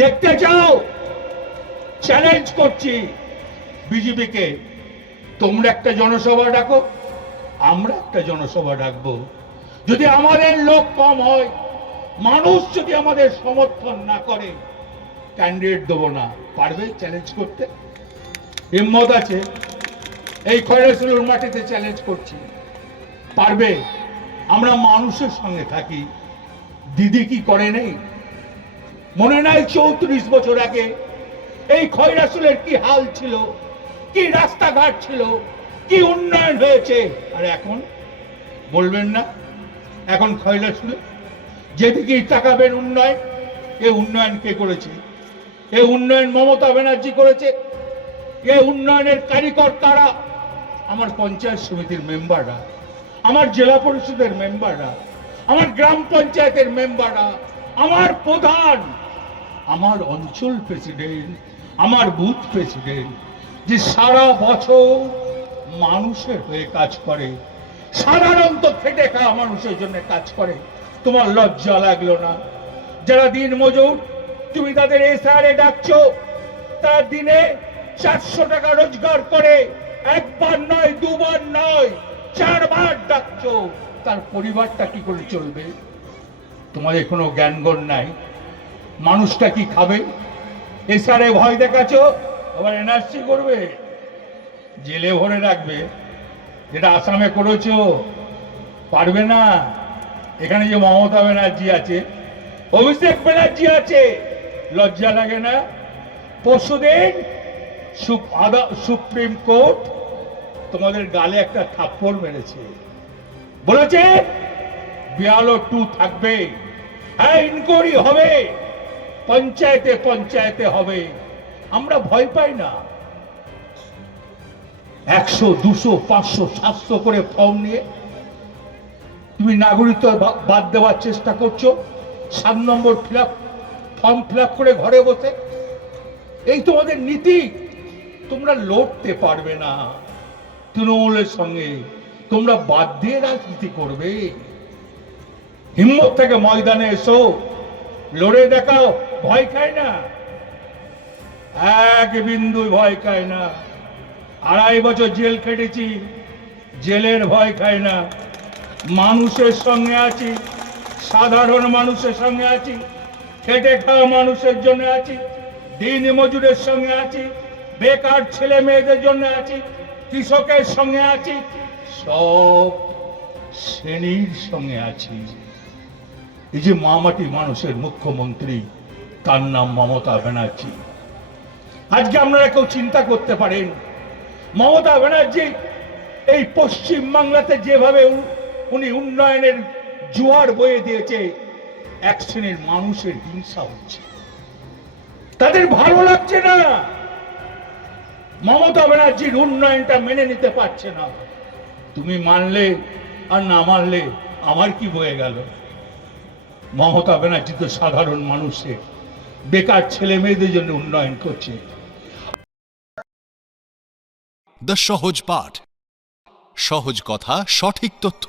দেখতে চাও? চ্যালেঞ্জ করছি বিজেপিকে, তোমরা একটা জনসভা ডাকো, আমরা একটা জনসভা ডাকবো। যদি আমাদের লোক কম হয়, মানুষ যদি আমাদের সমর্থন না করে, ক্যান্ডিডেট দেবো না। পারবে চ্যালেঞ্জ করতে? হিম্মত আছে? এই খয়রাসুলের মাটিতে চ্যালেঞ্জ করছি, পারবে? আমরা মানুষের সঙ্গে থাকি। দিদি কি করে নেই? মনে নাই 34 বছর আগে এই খয়রাসুলের কি হাল ছিল, কি রাস্তাঘাট ছিল, কি উন্নয়ন হয়েছে? আর এখন বলবেন না? এখন খয়রাসুলে যেদিকেই তাকাবেন উন্নয়ন। এ উন্নয়ন কে করেছে? এ উন্নয়ন মমতা ব্যানার্জি করেছে। এ উন্নয়নের কারিগর তারা। আমার পঞ্চায়েত সমিতির মেম্বাররা, আমার জেলা পরিষদের মেম্বাররা, আমার গ্রাম পঞ্চায়েতের মেম্বাররা, আমার প্রধান, আমার অঞ্চল প্রেসিডেন্ট, আমার বুথ প্রেসিডেন্ট, যে সারা বছর মানুষের হয়ে কাজ করে, সাধারণত খেটে খাওয়া মানুষের জন্য কাজ করে। তোমার লজ্জা লাগলো না? যারা দিন মজুর, তুমি তাদের এসআরএ ডাকছো, তার দিনে 400 টাকা রোজগার করে, একবার নয়, দুবার নয়, 4 বার ডাকছো। তার পরিবারটা কি করে চলবে? তোমাদের কোনো জ্ঞানগণ নাই। মানুষটা কি খাবে? এসআরএ ভয় দেখাচ্ছো, আবার এনআরসি করবে, জেলে ভরে রাখবে, যেটা আসামে করেছো। পারবে না। এখানে যে মমতা ব্যানার্জি আছে, অভিষেক ব্যানার্জি আছে, লজ্জা লাগে না? পরশুদিন সুপ্রিম কোর্ট তোমাদের গালে একটা থাপ্পড় মেরেছে, বলেছে BLO 2 থাকবে, হ্যাঁ ইনকোয়ারি হবে, পঞ্চায়েতে পঞ্চায়েতে হবে। আমরা ভয় পাই না। 100, 200, 500, 700 করে ফর্ম নিয়ে তুমি নাগরিকত্ব বাদ দেওয়ার চেষ্টা করছো, 7 নম্বর ফর্ম ফিল আপ করে ঘরে বসে। এই তোমাদের নীতি। তোমরা লড়তে পারবে না তৃণমূলের সঙ্গে। তোমরা বাদ দিয়ে রাজনীতি করবে। হিম্মত থেকে ময়দানে এসো, লড়ে দেখাও। ভয় খায় না, এক বিন্দু ভয় খায় না। 2.5 বছর জেল খেটেছি, জেলের ভয় খায় না। মানুষের সঙ্গে আছি, সাধারণ মানুষের সঙ্গে আছি, খেটে খাওয়া মানুষের জন্য আছি, দিন মজুরের সঙ্গে আছি, বেকার ছেলে মেয়েদের জন্য আছি, কৃষকের সঙ্গে আছি, সব শ্রেণীর সঙ্গে আছি। এই যে মামাটি মানুষের মুখ্যমন্ত্রী, তার নাম মমতা ব্যানার্জি। আজকে আপনারা কেউ চিন্তা করতে পারেন, মমতা ব্যানার্জি এই পশ্চিম বাংলাতে যেভাবে উনি উন্নয়নের জোয়ার বয়ে দিয়েছে, এক শ্রেণীর মানুষের হিংসা হচ্ছে, তাদের ভালো লাগছে না। মমতা ব্যানার্জির উন্নয়নটা মেনে নিতে পারছে না। তুমি মানলে আর না মানলে আমার কি বয়ে গেল? মমতা ব্যানার্জি তো সাধারণ মানুষের, বেকার ছেলে মেয়েদের জন্য উন্নয়ন করছে। দ্য সহজ পাঠ, সহজ কথা, সঠিক তথ্য।